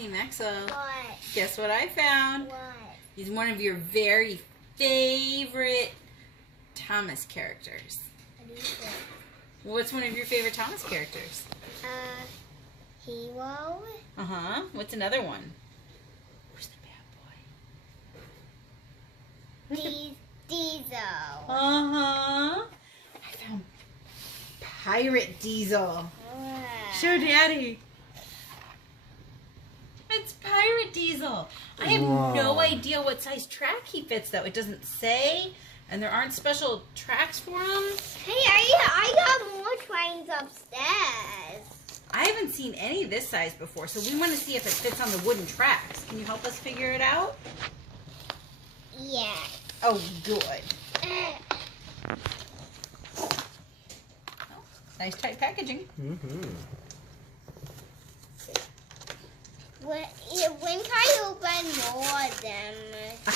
Hey, Maxwell. What? Guess what I found? What? He's one of your very favorite Thomas characters. What do you think? What's one of your favorite Thomas characters? Hero. Uh-huh. What's another one? Where's the bad boy? Diesel. Uh-huh. I found Pirate Diesel. Wow. Show Daddy. It's Pirate Diesel. I have no idea what size track he fits, though. It doesn't say, and there aren't special tracks for him. Hey, I got more trains upstairs. I haven't seen any this size before, so we want to see if it fits on the wooden tracks. Can you help us figure it out? Yeah. Oh, good. Oh, nice tight packaging. Mm-hmm. When can I open more of them?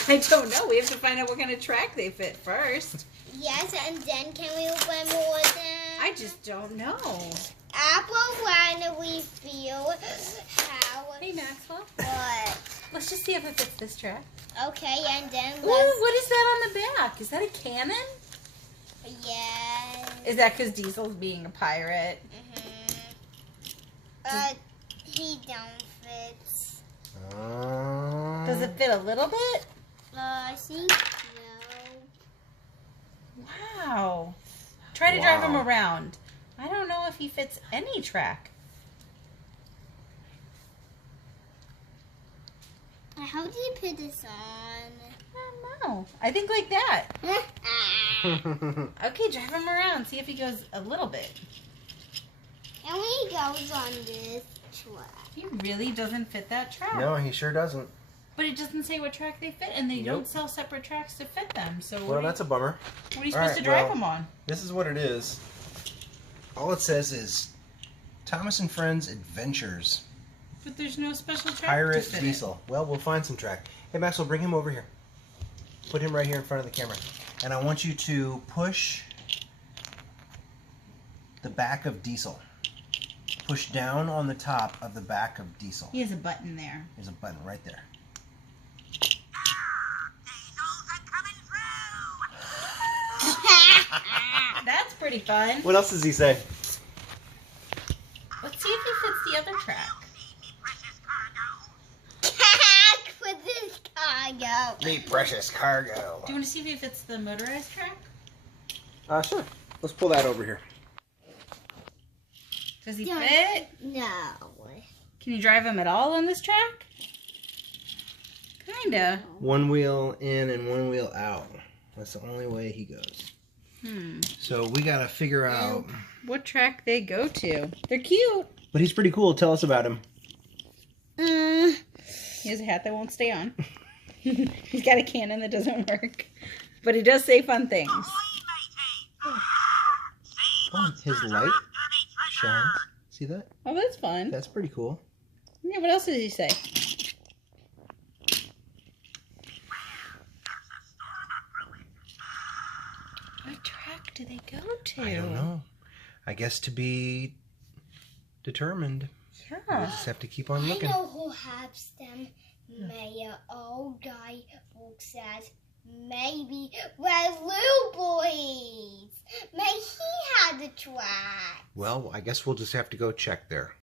I don't know. We have to find out what kind of track they fit first. Yes, and then can we open more of them? I just don't know. Apple, when we feel how... Hey, Maxwell. What? Let's just see if it fits this track. Okay, and then Ooh, let's... what is that on the back? Is that a cannon? Yes. Is that because Diesel's being a pirate? He don't fit. Does it fit a little bit? I think no. Wow. Try to drive him around. I don't know if he fits any track. How do you put this on? I don't know. I think like that. Okay, drive him around. See if he goes a little bit. And he goes on this track. He really doesn't fit that track. No, he sure doesn't. But it doesn't say what track they fit, and they don't sell separate tracks to fit them. So Well, that's a bummer. what are you supposed to drive them on? This is what it is. All it says is Thomas and Friends Adventures. But there's no special track to Pirate fit Diesel. Well, we'll find some track. Hey, Maxwell, bring him over here. Put him right here in front of the camera. And I want you to push the back of Diesel. Push down on the top of the back of Diesel. He has a button there. There's a button right there. That's pretty fun. What else does he say? Let's see if he fits the other track. With this cargo. Me precious cargo. Do you want to see if he fits the motorized track? Sure. Let's pull that over here. Does he fit? No. Can you drive him at all on this track? Kinda. One wheel in and one wheel out. That's the only way he goes. So we gotta figure out What track they go to. They're cute. But he's pretty cool. Tell us about him. He has a hat that won't stay on. He's got a cannon that doesn't work. But he does say fun things. Oh, his light shines. See that? Oh, that's fun. That's pretty cool. Yeah, what else does he say? What track do they go to? I don't know. I guess to be determined. Yeah. We'll just have to keep on I looking. know who has them. Mayor old guy looks at maybe Red Little Boys. May he had the track. Well, I guess we'll just have to go check there.